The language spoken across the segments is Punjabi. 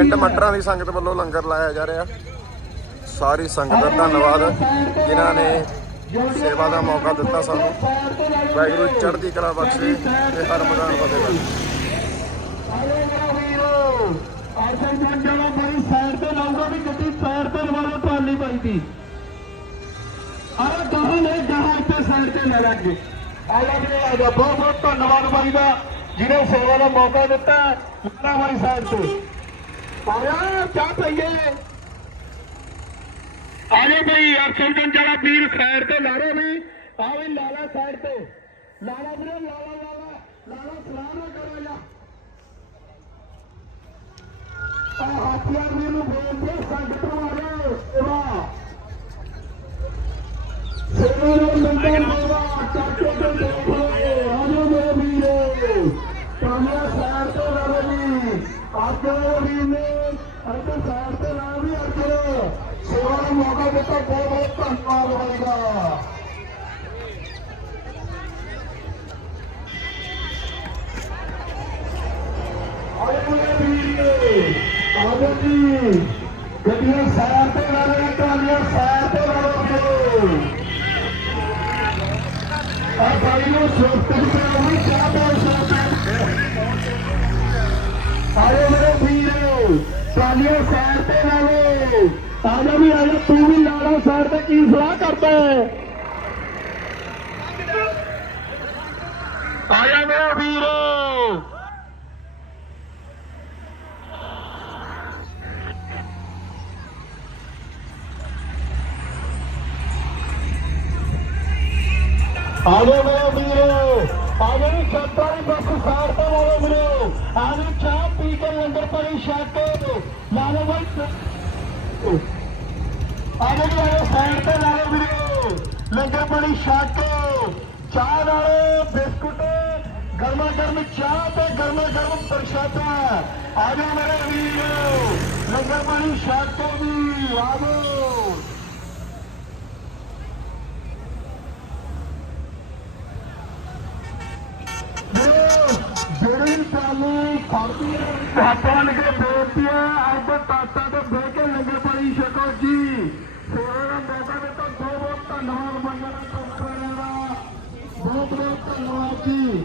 ਪਿੰਡ ਮਟਰਾਂ ਦੀ ਸੰਗਤ ਵੱਲੋਂ ਲੰਗਰ ਲਾਇਆ ਜਾ ਰਿਹਾ। ਸਾਰੀ ਸੰਗਤ ਦਾ ਧੰਨਵਾਦ। ਜਿਨ੍ਹਾਂ ਨੇ ਸੇਵਾ ਦਾ ਮੌਕਾ ਦਿੱਤਾ ਸਾਨੂੰ। ਵਾਹਿਗੁਰੂ ਚੜ੍ਹਦੀ ਕਲਾ ਬਖਸ਼ੇ ਤੇ ਹਰ ਮਦਾਨ ਵਧੇਗਾ ਆਰਸਨ ਜਨ ਜਾਣਾ ਸਾਈਡ ਤੇ ਲਾਉਂਗਾ ਵੀ ਗੱਡੀ ਸਾਈਡ ਤੇ ਲਵਾਉਣਾ ਟਰਾਲੀ ਪਾਈ ਦੀ ਆਹ ਗਾਹਾਂ ਨੇ ਗਾਹਾਂ ਇੱਥੇ ਸਾਈਡ ਤੇ ਲੈ ਲੱਗੇ ਆਲਾ ਵੀ ਆ ਜਾ ਬਹੁਤ ਬਹੁਤ ਧੰਨਵਾਦ ਬਾਈ ਦਾ, ਜਿਹਨੇ ਸੇਵਾ ਦਾ ਮੌਕਾ ਦਿੱਤਾ ਲੱਲਾ ਵਾਲੀ ਸਾਈਡ ਤੇ। ਆਇਆ ਚਾਹ ਪਈਏ। ਆਲੇ ਬਈ ਅਰਸਨ ਜਨ ਵੀਰ ਸਾਈਡ ਤੇ ਲਾ ਨੇ। ਆਵੇ ਲਾਲਾ ਸਾਈਡ ਤੇ। ਲਾਲਾ ਵੀਰੇ, ਲਾਲਾ ਲਾਲਾ ਲਾਲਾ ਸਲਾਮ ਨਾ ਕਰੋ ਜਾ ਹਾਥੀਆਂ ਵੀ ਨੂੰ ਬੋਲਦੇ ਸੰਗਤ ਨੂੰ ਆ ਜਾਓ, ਸੇਵਾ। ਸੇਵਾ ਨੂੰ ਲੰਗਰ ਦੇਵਾ ਚਾਚੇ ਦੇ ਦੇਖੋ ਅੱਜ ਵੀਰ ਨੇ ਅੱਜ ਸਾਰ ਤੇ ਲਾ ਵੀ ਅੱਜ ਸੇਵਾ ਦਾ ਮੌਕਾ ਦਿੱਤਾ ਬਹੁਤ ਬਹੁਤ ਧੰਨਵਾਦ ਹੋਏਗਾ ਆਜੋ ਮੇਰੇ ਵੀਰ ਆਜੋ ਮੇਰੇ ਵੀਰ ਟਰਾਲੀਆਂ ਸਾਰ ਤੇ ਲਾ ਲਓ ਆਜਾ ਵੀ ਆਜਾ ਤੂੰ ਵੀ ਲਾ ਲਾ ਸਾਰ ਤੇ, ਕੀ ਸਲਾਹ ਕਰਦਾ? ਹੈ ਆਇਆ ਮੇਰੇ ਵੀਰ। ਆਜੋ ਮੇਰੇ ਵੀਰੋ। ਆਜੋ ਨੀ ਦੀ ਬੱਸ ਸਾਰ ਤੋਂ ਵਾਲੋ ਵੀਰੋ। ਆਜੋ ਚਾਹ ਪੀ ਕੇ ਪਾਣੀ ਛਕ ਕੇ ਲਾਲੋ ਬਾਈ ਆਜੋ ਜੀ ਆਜੋ ਸਾਈਡ ਤੇ ਲਓ ਵੀਰੋ। ਲੰਗਰ ਪਾਣੀ ਛਕ ਚਾਹ ਨਾਲ ਬਿਸਕੁਟ ਗਰਮਾ ਗਰਮ ਚਾਹ ਤੇ ਗਰਮਾ ਗਰਮ ਪ੍ਰਸ਼ਾਦਾ ਆਜੋ ਮੇਰੇ ਵੀਰੋ। ਲੰਗਰ ਪਾਣੀ ਛਕ ਕੇ ਆਜੋ ਜਿਹੜੀ ਸਾਨੂੰ ਖਾਦੀ ਆਪਾਂ ਨੇ ਕਿ ਹੈ ਅੱਜ ਤਾਤਾ ਤੇ ਬਹਿ ਕੇ ਲੰਗਰ ਪਾਣੀ ਛਕੋ ਜੀ। ਸੇਵਾ ਦਾ ਮੌਕਾ ਦਿੱਤਾ ਬਹੁਤ ਬਹੁਤ ਧੰਨਵਾਦ ਮੰਗਣਾ ਕੰਪਨੀਆਂ ਦਾ ਬਹੁਤ ਬਹੁਤ ਧੰਨਵਾਦ ਜੀ।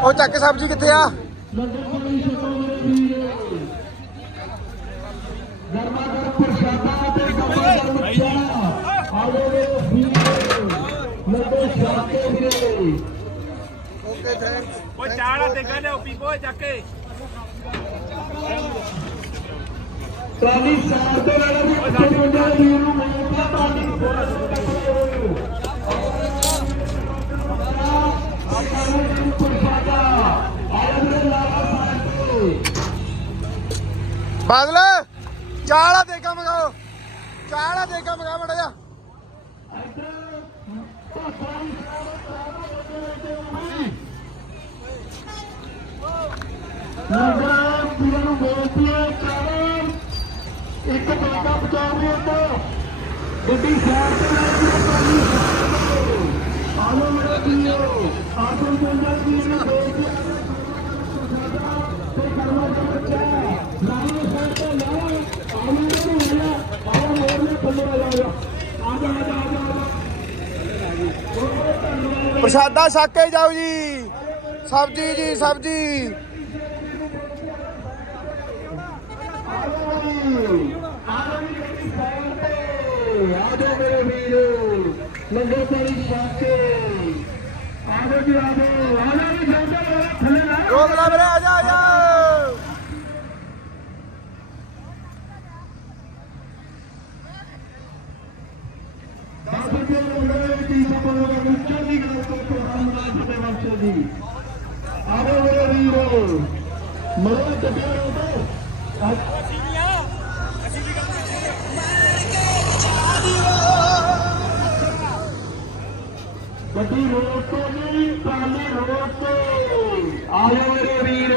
ਉਹ ਚੱਕ ਸਬਜ਼ੀ ਕਿੱਥੇ ਆ? ਉਹ ਚਾੜਾ ਤੇ ਕਹਿੰਦੇ ਉਹ ਪੀਪੋ ਚੱਕ ਕੇ। ਟਰਾਲੀ ਸਾਰ ਤੇ ਅੱਛੇ ਮੁੰਡੇ ਦੇ ਵੀਰ ਨੂੰ ਮਿਲਦਾ ਟਰਾਲੀ ਬਾਦਲ ਚਾਲਾ ਚਾਲਾ ਦੇਗਾ ਮਗਾ ਮੜਾ ਜਾ ਨਗਰ ਪੀਰਾਂ ਨੂੰ ਬੇਨਤੀ ਹੈ ਚਾਵਲ ਇੱਕ ਟੋਕਾ ਬਚਾਓ ਵੀ ਉੱਤੇ ਗੱਡੀ ਸਾਈਡ ਤੇ ਲਾ ਕੇ ਟਰਾਲੀ ਆਲੋ ਮੇਰੇ ਵੀਰੋ ਆਸਨ ਪੁੰਜਾ ਜੀ ਨੂੰ ਬੇਨਤੀ ਤੇ ਕਰਮਾ ਦਾ ਬੱਚਾ। ਲਾਈਨ ਸਾਈਡ ਤੇ, ਲਾਓ। ਆਲੋ ਨੂੰ ਲਿਆ ਆਓ ਮੋਰ ਥੱਲੇ ਆ ਜਾ ਆ ਜਾ ਆ ਜਾ ਪ੍ਰਸ਼ਾਦਾ ਛੱਕ ਕੇ ਜਾਓ ਜੀ। ਸਬਜ਼ੀ ਜੀ, ਸਬਜ਼ੀ ਆ ਜਾਓ ਮੇਰੇ ਵੀਰ ਲੰਗਰ ਪਾਣੀ ਛਕ ਕੇ ਆ ਜਾਓ ਜੀ ਆ ਜਾਓ ਆ ਜਾਓ ਜੀ ਜਾਂਦਾ ਵਾਲਾ ਥੱਲੇ ਨਾ ਰੋਕ ਲੈ ਵੀਰੇ ਆ ਜਾ ਆ ਜਾ। ਦਸ ਰੁਪਏ ਲੰਗਰ ਦੇ। ਵਿੱਚ ਹੀ ਰੋਡ ਤੋਂ ਨਹੀਂ ਪਾਲੀ ਰੋਡ ਤੋਂ ਆ ਮੇਰੇ ਵੀਰ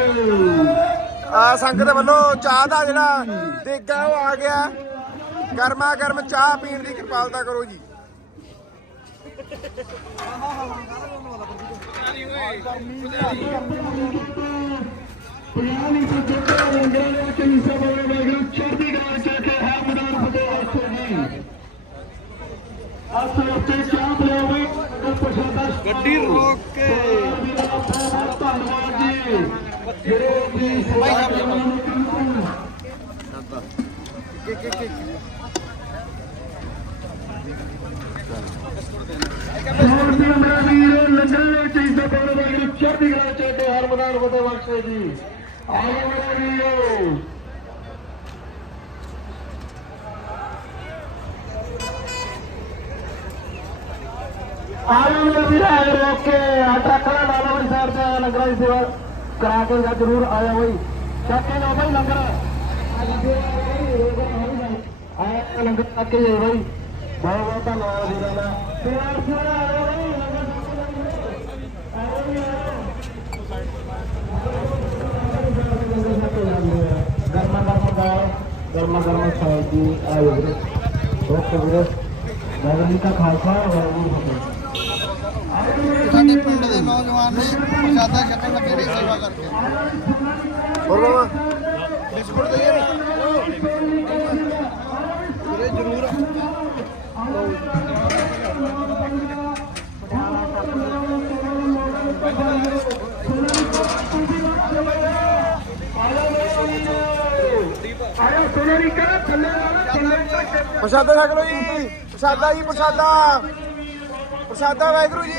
ਆ ਸੰਗਤ ਵੱਲੋਂ ਚਾਹ ਦਾ ਜਿਹੜਾ ਦੇਗਾ ਉਹ ਆ ਗਿਆ। ਗਰਮਾ ਗਰਮ ਚਾਹ ਪੀਣ ਦੀ ਕਿਰਪਾਲਤਾ ਕਰੋ ਜੀ। ਪੰਜਾਹ ਲੀਟਰ ਦੁੱਧ ਦਾ ਲੰਗਰਾਂ ਦੇ ਵਿੱਚ ਹਿੱਸਾ ਚੜ੍ਹਦੀ ਕਲਾ ਚ ਕੇ ਹਰ ਮੈਦਾਨ ਫਤਿਹ ਵਾਸਤੇ ਜੀ ਅਸ ਉੱਤੇ ਗੱਡੀ ਰੋਕ ਕੇ। ਧੰਨਵਾਦ ਜੀ ਜਿਹੜੇ ਵੀ ਸੇਵਾ ਹੋਰ ਵੀ ਮੇਰਾ ਵੀਰ ਲੰਗਰ ਵਿੱਚ ਹਿੱਸਾ ਪਾਉਣ ਵਾਂਗੂ ਚੜ੍ਹਦੀ ਕਲਾ ਚ ਕੇ ਹਰ ਮੈਦਾਨ ਫਤਿਹ ਵਾਸਤੇ ਜੀ। ਆਓ ਮੇਰਾ ਵੀਰ। ਆਇਓ ਮੇਰੇ ਵੀਰ ਆਏ ਰੋਕ ਕੇ ਟਰੱਕਾਂ ਨਾਲ ਵਾਲੀ ਸਾਈਡ ਤੇ ਲੰਗਰਾਂ ਦੀ ਸੇਵਾ ਕਰਾ ਕੇ ਜਾ ਜ਼ਰੂਰ ਆਇਆ ਬਈ ਚੱਕੇ ਲਓ ਬਈ ਲੰਗਰ ਆਇਆ ਲੰਗਰ ਚੱਕ ਕੇ ਜਾਓ ਬਈ ਬਹੁਤ ਬਹੁਤ ਧੰਨਵਾਦ ਵੀਰਾਂ ਦਾ ਪਿਆਰ ਨਾਲ ਆਇਓ ਬਈ ਲੰਗਰ ਚੱਕ ਕੇ ਆਇਓ ਵੀ ਆਇਓ ਗਰਮਾ ਗਰਮ ਦਾਲ ਗਰਮਾ ਗਰਮ ਚਾਹ ਸਾਡੇ ਪਿੰਡ ਦੇ ਨੌਜਵਾਨ ਨੇ ਪ੍ਰਸ਼ਾਦਾ ਛਕਣ ਲੱਗੇ ਨੇ ਸੇਵਾ ਕਰਕੇ। ਹੋਰ ਬਾਬਾ ਬਿਸਕੁਟ ਦੇ ਵੀਰੇ ਜ਼ਰੂਰ। ਪ੍ਰਸ਼ਾਦਾ ਛਕ ਲਓ ਜੀ। ਪ੍ਰਸ਼ਾਦਾ ਜੀ ਪ੍ਰਸ਼ਾਦਾ। ਪ੍ਰਸ਼ਾਦਾ, ਵਾਹਿਗੁਰੂ ਜੀ।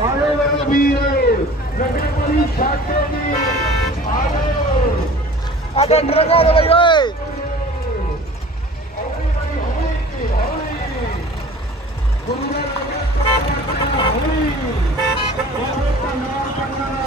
ਆਲੇ ਵਾਲੇ ਵੀਰ ਨਗਰ ਪੁਰੀ ਛਾਕੇ ਜੀ ਆਲੇ ਆ ਡੰਡਰ ਕਾ ਦੇ ਬਈ, ਓਏ। ਗੁਰੂ ਦਾ ਨਾਮ ਹੋਈ